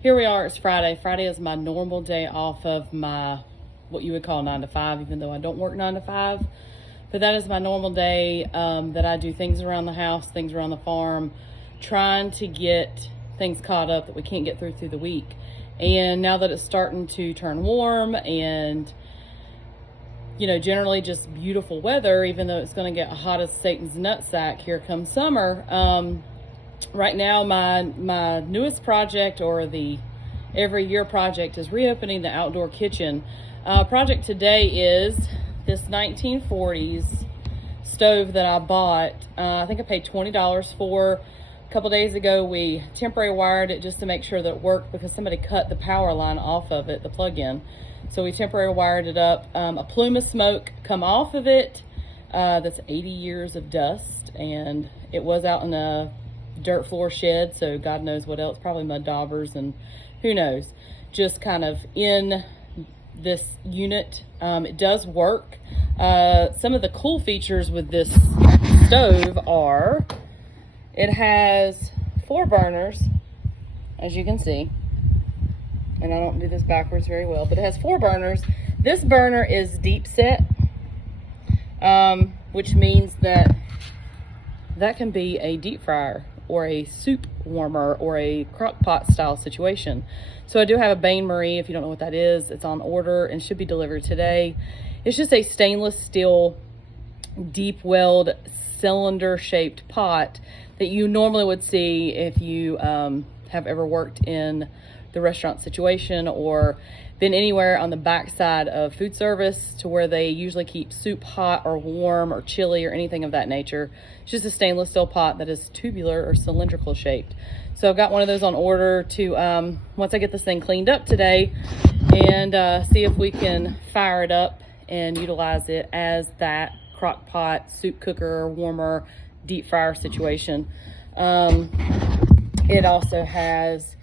Here we are, it's Friday. Friday is my normal day off of my, what you would call 9 to 5, even though I don't work 9 to 5. But that is my normal day that I do things around the house, things around the farm, trying to get things caught up that we can't get through the week. And now that it's starting to turn warm and, you know, generally just beautiful weather, even though it's going to get hot as Satan's nutsack here come summer. Right now, my newest project, or the every year project, is reopening the outdoor kitchen. Project today is this 1940's stove that I bought. I think I paid $20 for. A couple days ago, we temporary wired it just to make sure that it worked, because somebody cut the power line off of it, the plug-in. So we temporary wired it up. A plume of smoke come off of it. That's 80 years of dust, and it was out in a dirt floor shed, so God knows what else, probably mud daubers and who knows, just kind of in this unit. It does work. Some of the cool features with this stove are, it has 4 burners, as you can see, and I don't do this backwards very well, but it has 4 burners. This burner is deep set, which means that can be a deep fryer or a soup warmer or a crock pot style situation. So I do have a Bain Marie. If you don't know what that is, it's on order and should be delivered today. It's just a stainless steel deep weld cylinder shaped pot that you normally would see if you have ever worked in the restaurant situation or been anywhere on the backside of food service, to where they usually keep soup hot or warm or chili or anything of that nature. It's just a stainless steel pot that is tubular or cylindrical shaped. So I've got one of those on order to, once I get this thing cleaned up today, and see if we can fire it up and utilize it as that crock pot, soup cooker, warmer, deep fryer situation. It also has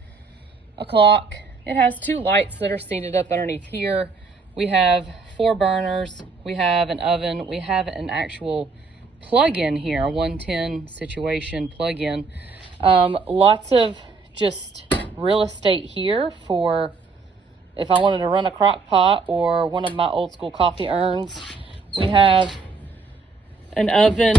a clock. It has 2 lights that are seated up underneath here. We have 4 burners. We have an oven. We have an actual plug-in here, a 110 situation plug-in. Lots of just real estate here for if I wanted to run a crock pot or one of my old school coffee urns. We have an oven,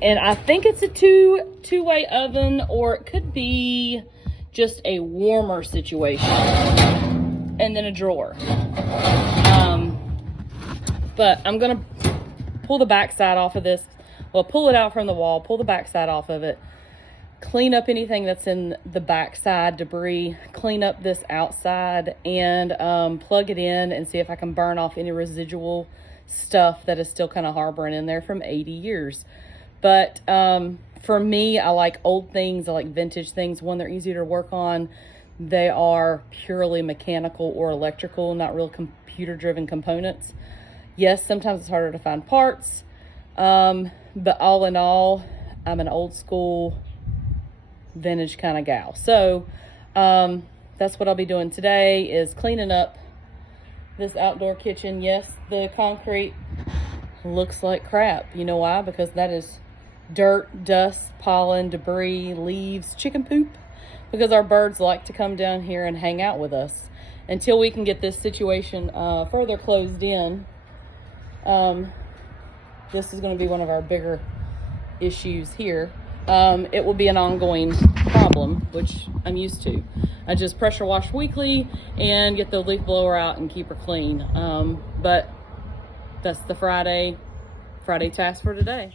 and I think it's a two-way oven, or it could be just a warmer situation, and then a drawer. But I'm gonna pull the backside off of this. Well, pull it out from the wall, pull the backside off of it, clean up anything that's in the backside debris, clean up this outside, and plug it in and see if I can burn off any residual stuff that is still kind of harboring in there from 80 years. But for me, I like old things. I like vintage things. One, they're easier to work on. They are purely mechanical or electrical, not real computer-driven components. Yes, sometimes it's harder to find parts. But all in all, I'm an old school vintage kind of gal. So that's what I'll be doing today, is cleaning up this outdoor kitchen. Yes, the concrete looks like crap. You know why? Because that is dirt, dust, pollen, debris, leaves, chicken poop, because our birds like to come down here and hang out with us. Until we can get this situation further closed in, this is going to be one of our bigger issues here. It will be an ongoing problem, which I'm used to. I just pressure wash weekly and get the leaf blower out and keep her clean. But that's the Friday task for today.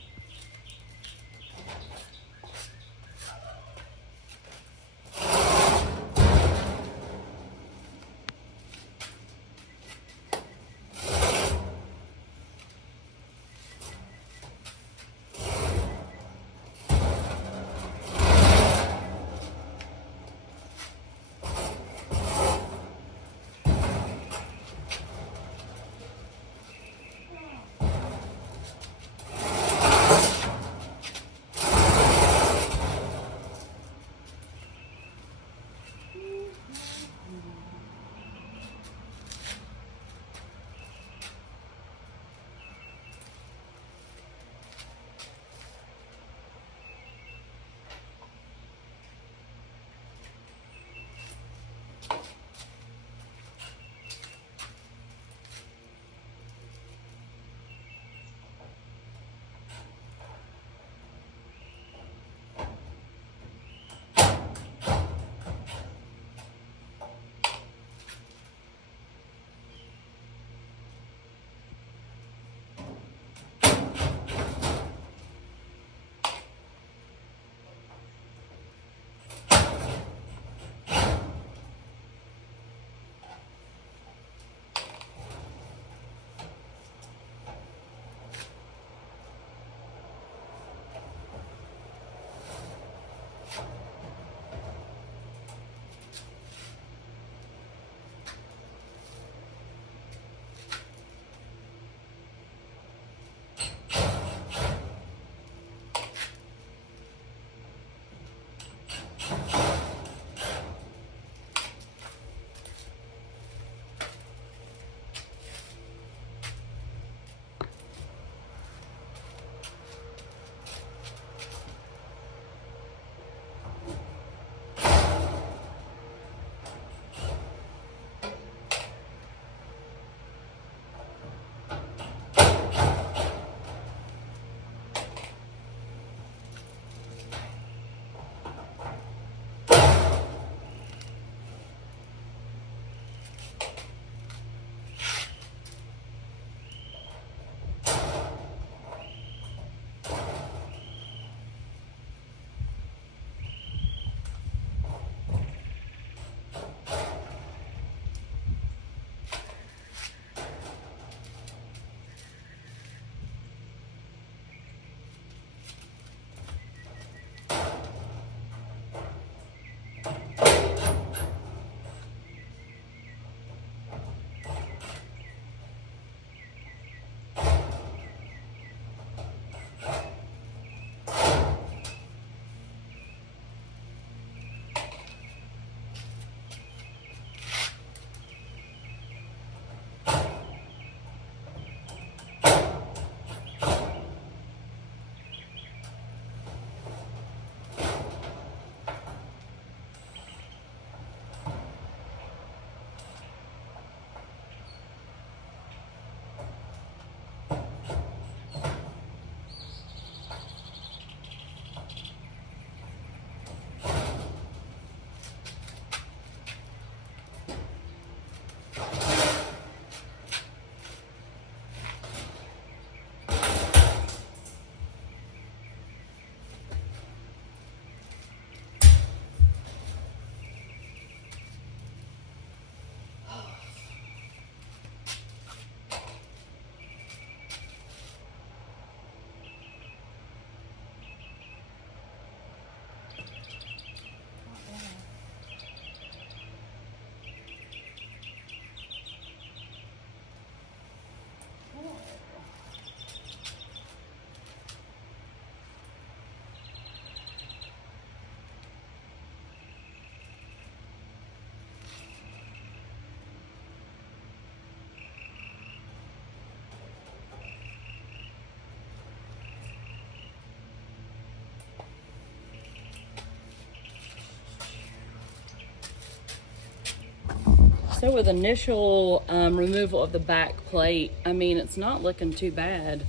So with initial removal of the back plate, I mean, it's not looking too bad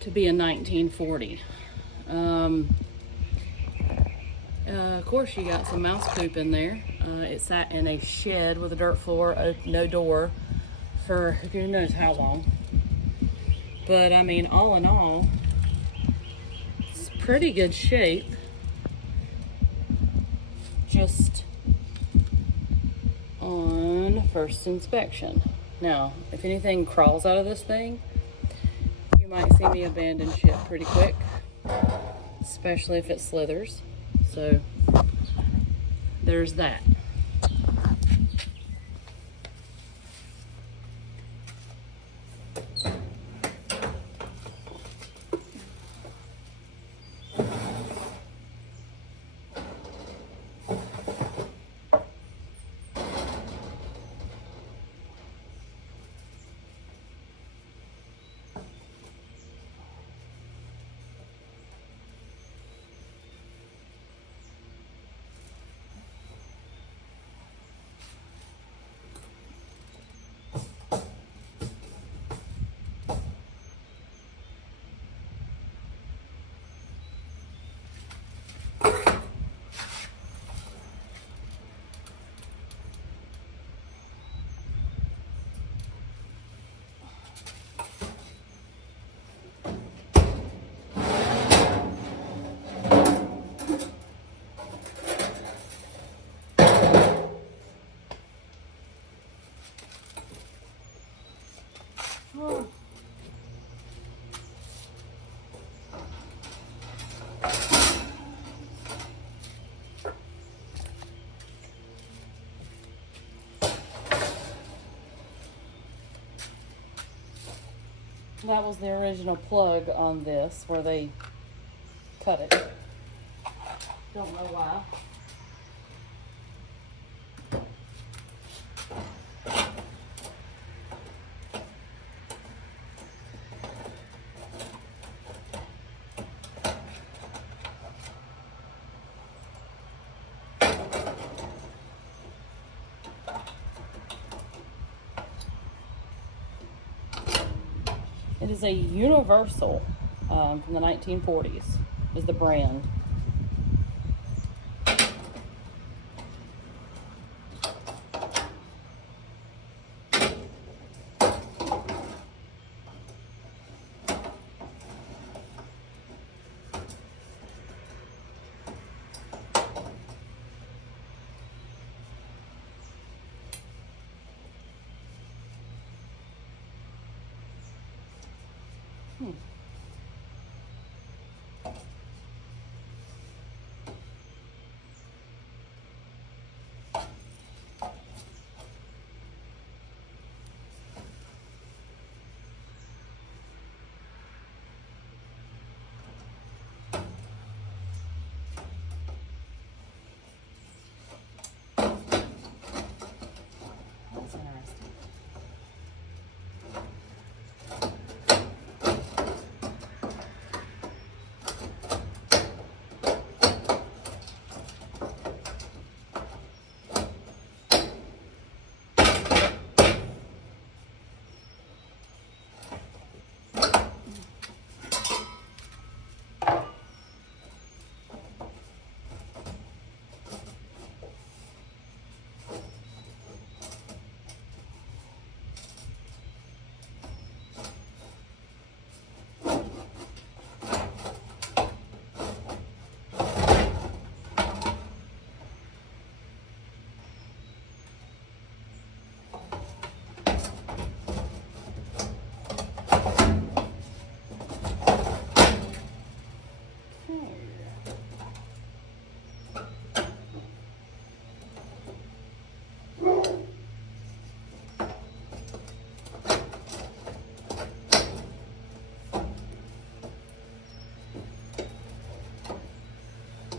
to be a 1940. Of course, you got some mouse poop in there. It sat in a shed with a dirt floor, no door, for who knows how long. But I mean, all in all, it's pretty good shape. Just on first inspection. Now, if anything crawls out of this thing, you might see me abandon ship pretty quick, especially if it slithers. So there's that. Oh. That was the original plug on this where they cut it. Don't know why. It is a Universal from the 1940s, is the brand.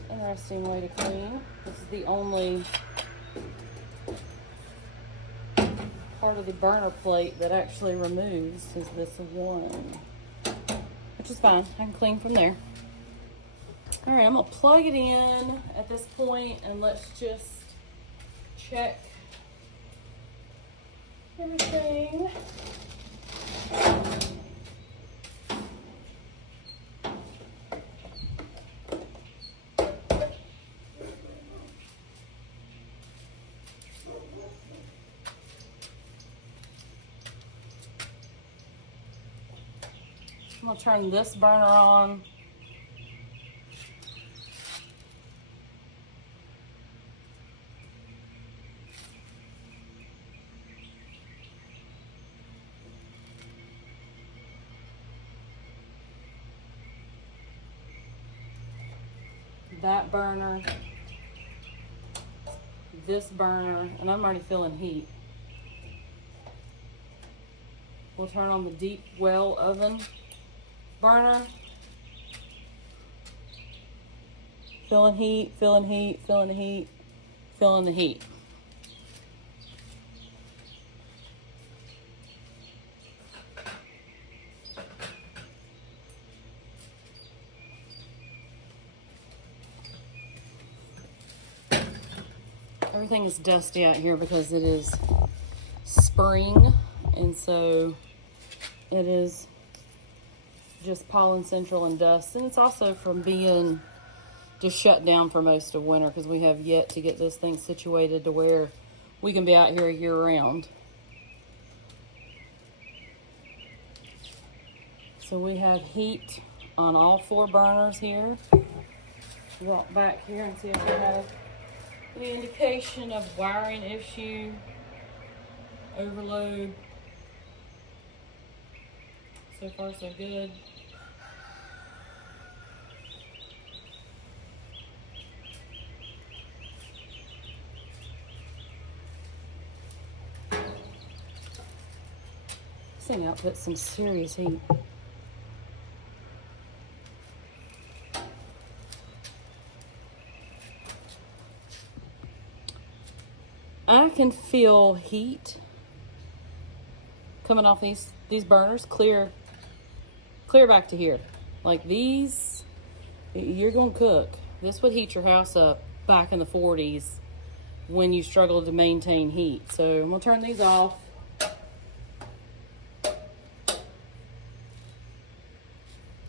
Interesting way to clean. This is the only part of the burner plate that actually removes, is this one, which is fine. I can clean from there. All right, I'm gonna plug it in at this point and let's just check everything. I'm gonna turn this burner on. That burner, this burner, and I'm already feeling heat. We'll turn on the deep well oven burner. Feeling heat, feeling heat, feeling the heat, feeling the heat. Everything is dusty out here because it is spring, and so it is just pollen central and dust, and it's also from being just shut down for most of winter because we have yet to get this thing situated to where we can be out here year round. So we have heat on all 4 burners here. Walk back here and see if we have any indication of wiring issue, overload. So far so good. This thing outputs some serious heat. I can feel heat coming off these burners clear back to here. Like these, you're gonna cook. This would heat your house up back in the 40s when you struggled to maintain heat. So I'm gonna turn these off.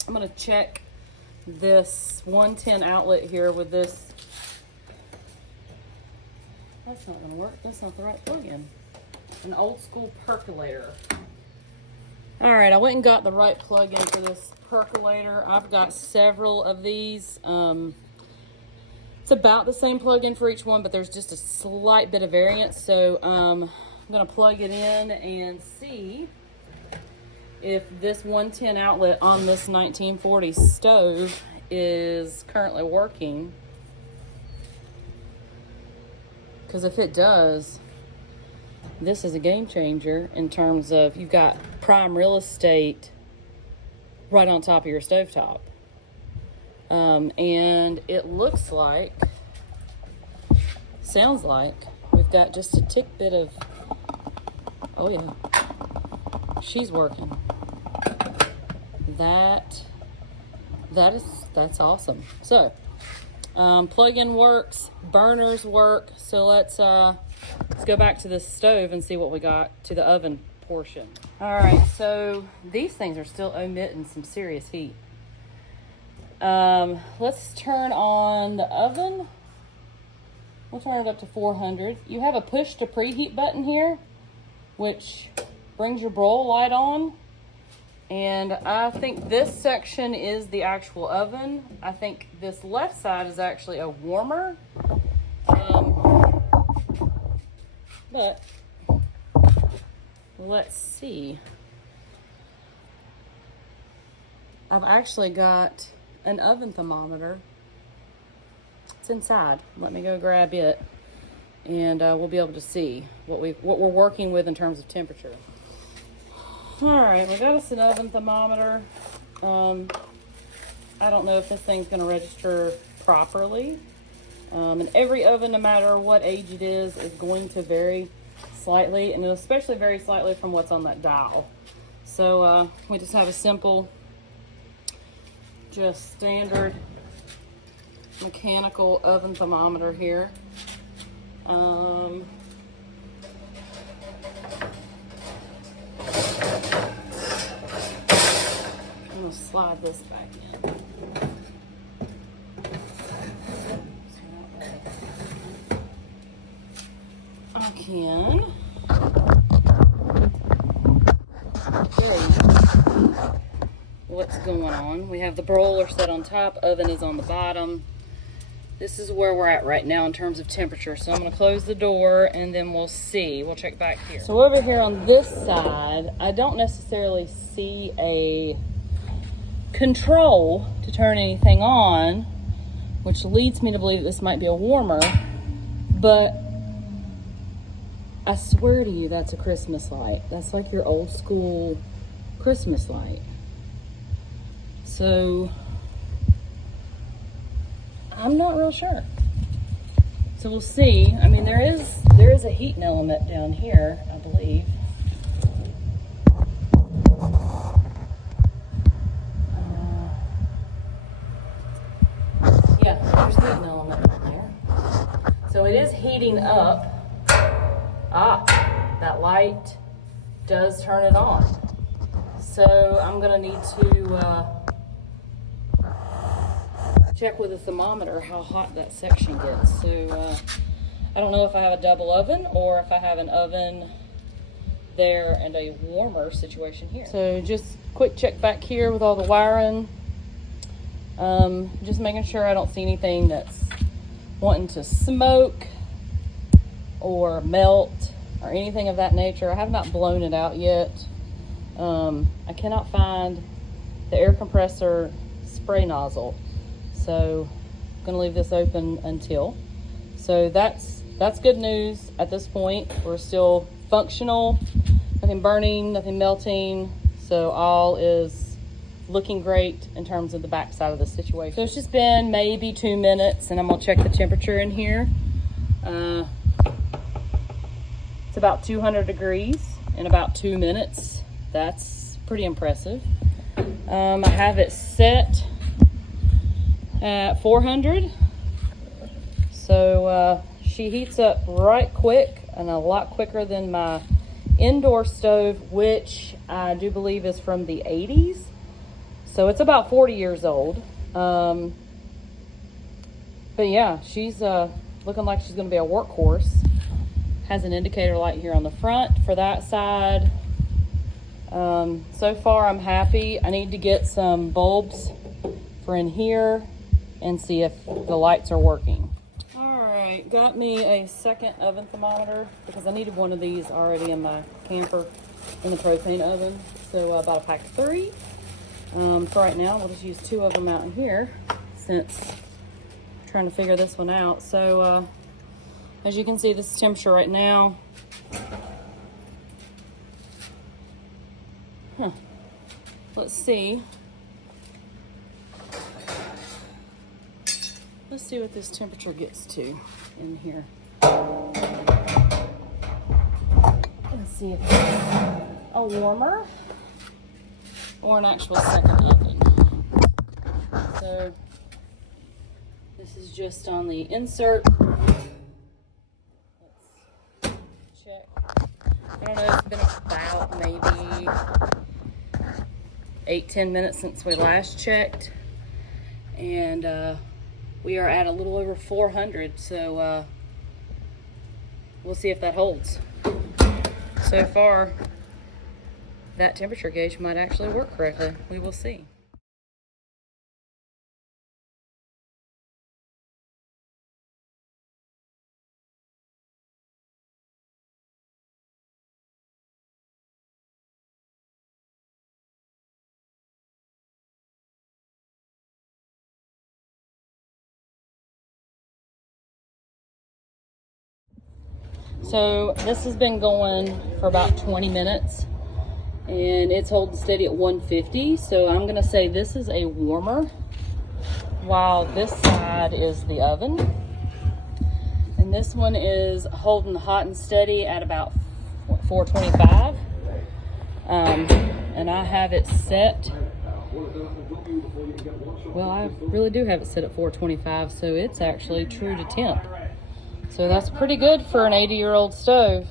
I'm gonna check this 110 outlet here with this. That's not gonna work. That's not the right plug-in. An old school percolator. All right, I went and got the right plug-in for this percolator. I've got several of these. It's about the same plug-in for each one, but there's just a slight bit of variance. So I'm gonna plug it in and see if this 110 outlet on this 1940 stove is currently working. Because if it does, this is a game changer in terms of you've got prime real estate right on top of your stovetop. And it looks like, sounds like, we've got just a tick bit of, oh yeah, she's working. That's awesome. So, plug-in works, burners work. So let's go back to this stove and see what we got to the oven portion. All right, so these things are still emitting some serious heat. Let's turn on the oven. We'll turn it up to 400. You have a push to preheat button here, which brings your broil light on. And I think this section is the actual oven. I think this left side is actually a warmer. But let's see. I've actually got an oven thermometer. It's inside. Let me go grab it, and we'll be able to see what we're working with in terms of temperature. All right, we got us an oven thermometer. I don't know if this thing's going to register properly. And every oven, no matter what age it is going to vary slightly, and it'll especially vary slightly from what's on that dial. So we just have a simple, just standard mechanical oven thermometer here. slide this back in. I can show you what's going on. We have the broiler set on top, oven is on the bottom. This is where we're at right now in terms of temperature. So I'm gonna close the door and then we'll see. We'll check back here. So over here on this side, I don't necessarily see a control to turn anything on, which leads me to believe that this might be a warmer, but I swear to you, that's a Christmas light. That's like your old school Christmas light. So I'm not real sure. So we'll see. I mean, there is a heating element down here, I believe. Yeah, there's a heating element down there. So it is heating up. Ah, that light does turn it on. So I'm gonna need to check with a thermometer how hot that section gets. So I don't know if I have a double oven or if I have an oven there and a warmer situation here. So just quick check back here with all the wiring. Just making sure I don't see anything that's wanting to smoke or melt or anything of that nature. I have not blown it out yet. I cannot find the air compressor spray nozzle, so I'm gonna leave this open until. So that's good news at this point. We're still functional, nothing burning, nothing melting, so all is looking great in terms of the back side of the situation. So it's just been maybe 2 minutes and I'm gonna check the temperature in here. It's about 200 degrees in about 2 minutes. That's pretty impressive. I have it set at 400. So she heats up right quick and a lot quicker than my indoor stove, which I do believe is from the 80s. So it's about 40 years old. But yeah, she's looking like she's gonna be a workhorse. Has an indicator light here on the front for that side. So far I'm happy. I need to get some bulbs for in here and see if the lights are working. All right, got me a second oven thermometer because I needed one of these already in my camper in the propane oven. So I bought a pack of 3. For right now, we'll just use 2 of them out in here since I'm trying to figure this one out. So as you can see, this is temperature right now. Let's see. Let's see what this temperature gets to in here. Let's see if it's a warmer or an actual second oven. So this is just on the insert. Let's check. I don't know, it's been about maybe 8-10 minutes since we last checked, and we are at a little over 400, so we'll see if that holds. So far, that temperature gauge might actually work correctly. We will see. So this has been going for about 20 minutes and it's holding steady at 150. So I'm gonna say this is a warmer while this side is the oven. And this one is holding hot and steady at about 425. And I have it set, well, I really do have it set at 425, so it's actually true to temp. So that's pretty good for an 80-year-old stove.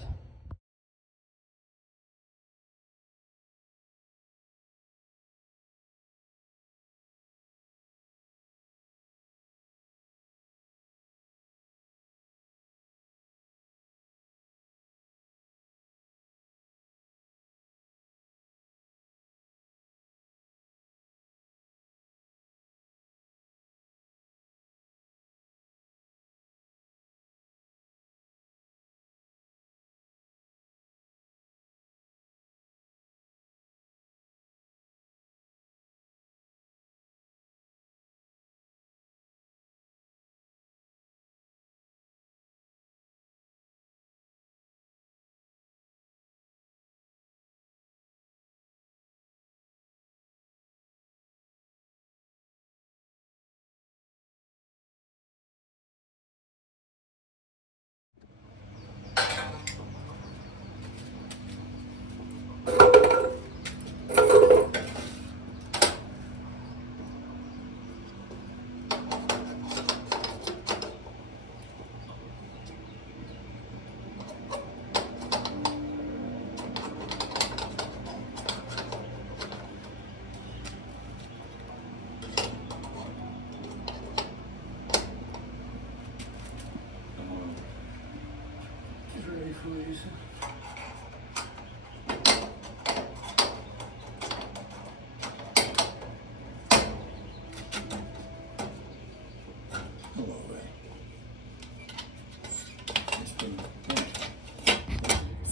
please.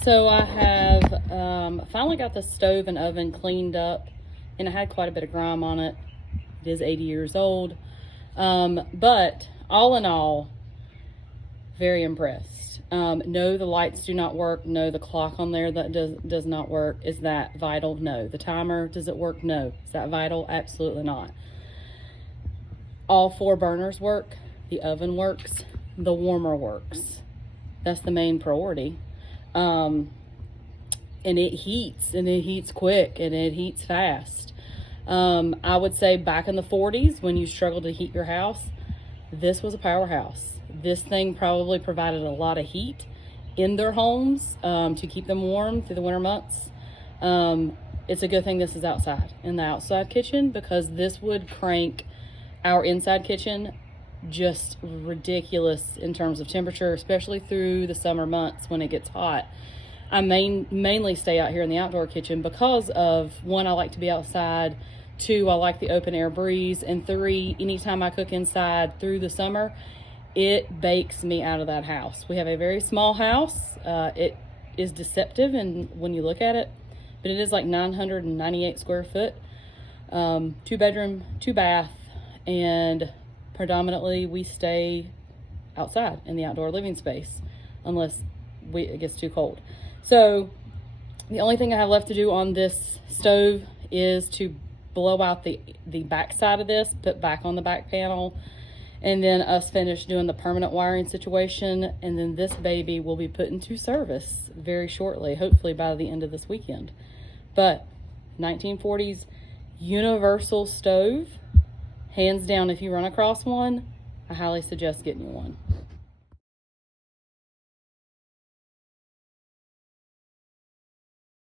So I have finally got the stove and oven cleaned up, and I had quite a bit of grime on it. It is 80 years old. But all in all, very impressed. No, the lights do not work. No, the clock on there that does not work. Is that vital? No. The timer, does it work? No. Is that vital? Absolutely not. All 4 burners work. The oven works. The warmer works. That's the main priority. And it heats quick, and it heats fast. I would say back in the 40s, when you struggled to heat your house, this was a powerhouse. This thing probably provided a lot of heat in their homes to keep them warm through the winter months. It's a good thing this is outside, in the outside kitchen, because this would crank our inside kitchen just ridiculous in terms of temperature, especially through the summer months when it gets hot. I mainly stay out here in the outdoor kitchen because of, 1, I like to be outside, 2, I like the open air breeze, and 3, anytime I cook inside through the summer, it bakes me out of that house. We have a very small house. It is deceptive and when you look at it, but it is like 998 square foot, 2 bedroom, 2 bath, and predominantly we stay outside in the outdoor living space unless it gets too cold. So the only thing I have left to do on this stove is to blow out the back side of this, put back on the back panel, and then us finish doing the permanent wiring situation, and then this baby will be put into service very shortly, hopefully by the end of this weekend. But 1940's universal stove, hands down, if you run across one, I highly suggest getting you one.